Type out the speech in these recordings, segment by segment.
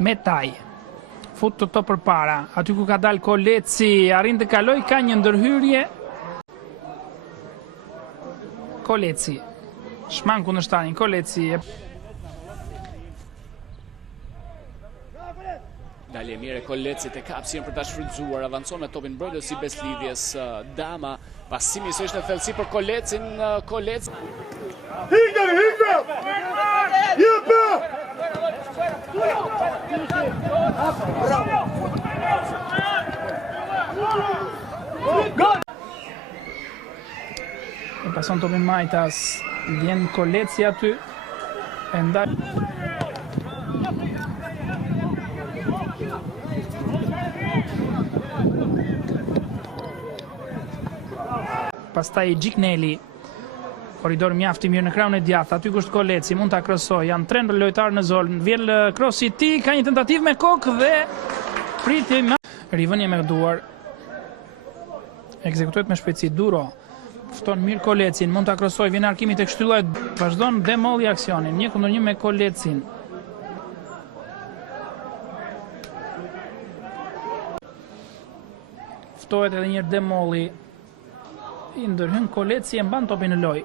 Metaj. Fut të përpara. Aty ku ka dalë Koleci, arrin të kaloj, ka një ndërhyrje. Koleci. Shman kundërshtarin, Koleci. Dalje mire Koleci të kapsin për ta shfrytzuar, avancon me topin mbrojtës si Beslidhjes Dama. Pasimi së është në thellësi për Kolecin, Koleci. Hikë! Jepe! E pason topin Majtas, vjen Koleci aty. E ndaj. Pastaj Gjikneli, koridor mjaft i mirë në krahun e djathtë, aty kusht Koleci, mund ta krosoj, janë 3 lojtarë në zonë, vjen krosi i tij, ka një tentativë me kokë dhe priti rivënie me duar. Ekzekutohet me shpejtësi Duro. Fton mirë Kolecin, mund ta krosoj, vjen arkimi tek shtylla, vazhdon demolli aksionin, 1-1 me Kolecin. Ftohet edhe një demolli. I ndërhyn Koleci e mban topin në loj.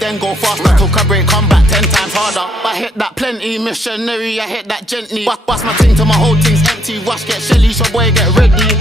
Then go faster, took a break, come back 10 times harder. I hit that plenty, missionary, I hit that gently. Bust my ting till my whole thing's empty. Wash, get shelly, so boy, get ready.